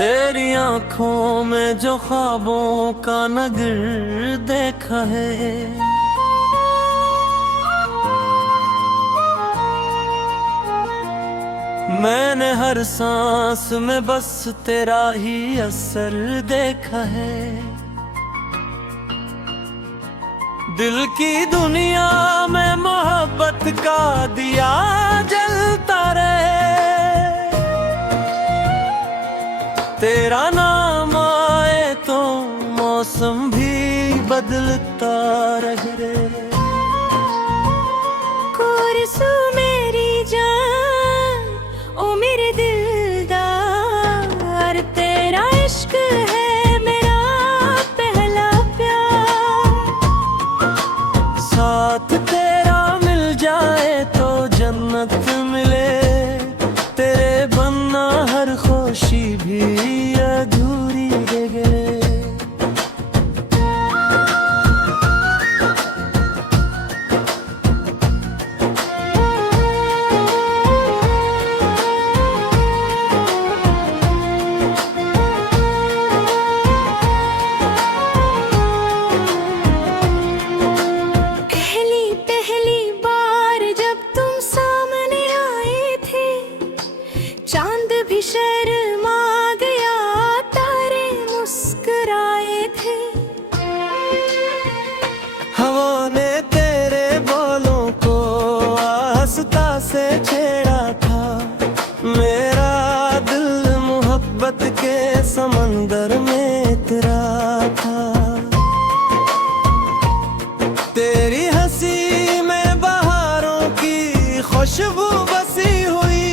तेरी आंखों में जो ख्वाबों का नगर देखा है, मैंने हर सांस में बस तेरा ही असर देखा है। दिल की दुनिया में मोहब्बत का दिया जलता रहे, तेरा नाम आए तो मौसम भी बदलता रहे। कोरसू मेरी जान, ओ मेरे दिलदार, तेरा इश्क है मेरा पहला प्यार। साथ तेरा मिल जाए तो जन्नत मिले, तेरे बनना हर खुशी भी अधूरी रह गए। चांद भी शर्मा गया, तारे मुस्कुराए थे। हवा ने तेरे बोलों को आस्था से छेड़ा था, मेरा दिल मोहब्बत के समंदर में तेरा था। तेरी हंसी में बहारों की खुशबू बसी हुई,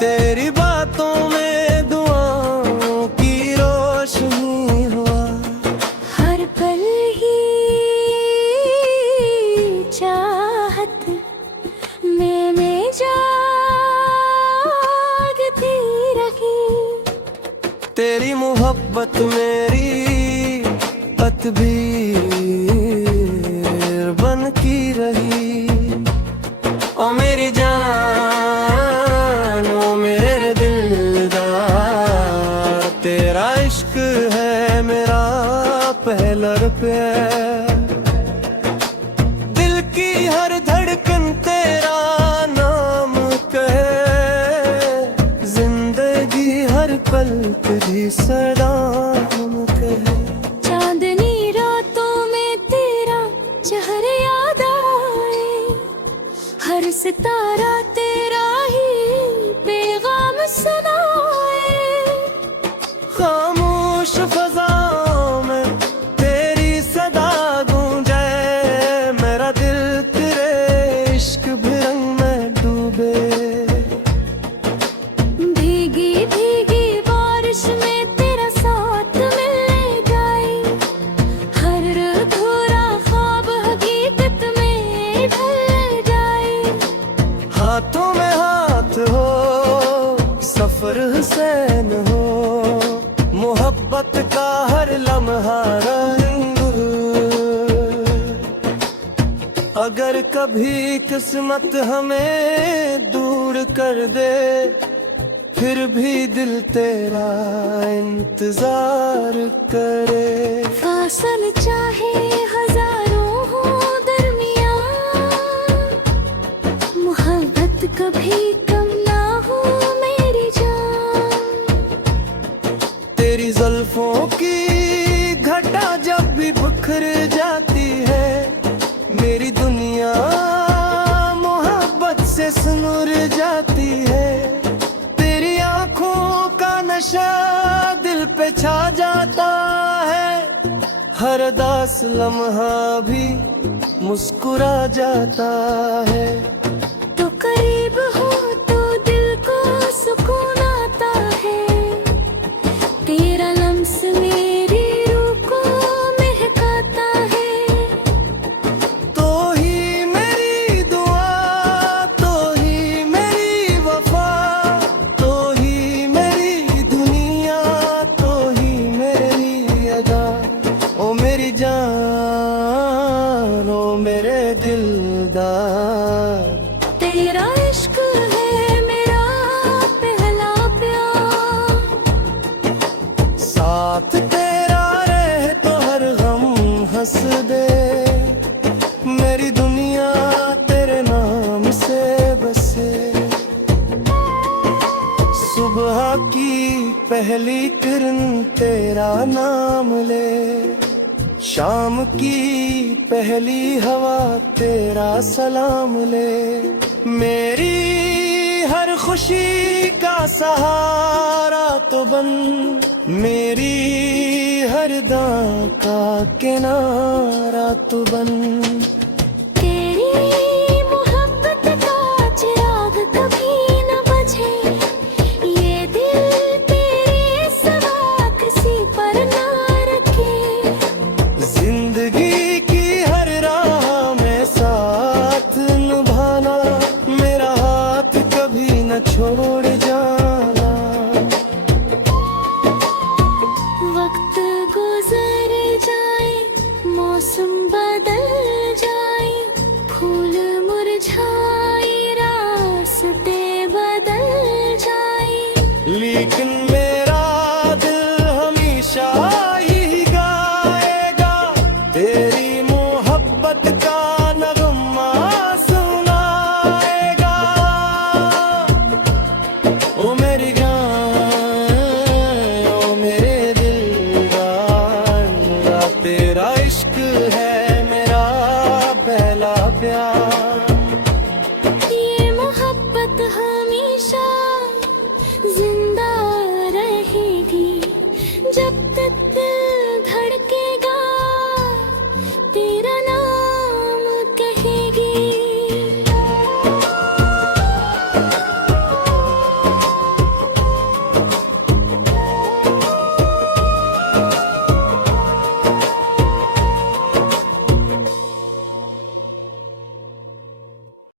तेरी बातों में दुआओं की रोशनी हुआ। हर पल ही चाहत में जागती रही, तेरी मोहब्बत मेरी तदबीर बन की रही। ओ मेरी जान, ओ मेरे दिलदार, तेरा इश्क है मेरा पहला प्यार। दिल की हर धड़कन तेरा नाम कहे, जिंदगी हर पल तेरी सलाम कहे। चांदनी रातों में तेरा चेहरा याद आए, हर सितारा तेरा ही पैगाम सुनाए। खामोश फज़ाओं में तेरी सदा गूंजे, मेरा दिल तेरे इश्क भरंग में डूबे। भीगी भीगी बारिश में तेरा साथ मिलने जाए, हर अधूरा ख्वाब हकीकत में ढल जाए। हाथों में हाथ हो, सफर हुसैन हो, मोहब्बत का हर लम्हा रंग। अगर कभी किस्मत हमें दूर कर दे, फिर भी दिल तेरा इंतजार करे। फासल चाहे हजारों हो दरमियां, मोहब्बत कभी कम ना हो मेरी जान। तेरी जुल्फों की घटा जब भी बिखर जाती है, मेरी दुनिया मोहब्बत से सुनुर जाती है। तेरी आंखों का नशा दिल पे छा जाता है, हर दास लम्हा भी मुस्कुरा जाता है। तो करीब हो तो दिल को सुकून आता है, तेरा लम्स मेरी रूह को महकाता है। तो ही मेरी दुआ, तो ही मेरी वफा, तो ही मेरी दुनिया, तो ही मेरी अदा। ओ मेरी जान, ओ मेरे दिलदार, तेरा इश्क है मेरा हंस दे। मेरी दुनिया तेरे नाम से बसे। सुबह की पहली किरण तेरा नाम ले, शाम की पहली हवा तेरा सलाम ले। मेरी हर खुशी का सहारा तो बन, मेरी हर दां का किनारा तो बन। तेरी मोहब्बत का चिराग कभी न बुझे, ये दिल तेरे सिवा किसी पर ना रखे। जिंदगी की हर राह में साथ निभाना, मेरा हाथ कभी न छोड़ जाना। वक्त गुजर जाए, मौसम बदल जाए, फूल मुरझाए, रास्ते बदल जाए, लेकिन मेरा दिल हमेशा ही गाएगा तेरी मोहब्बत का नगमा सुनाएगा। ओ मेरी जान, ओ मेरे दिलदार, तेरा इश्क है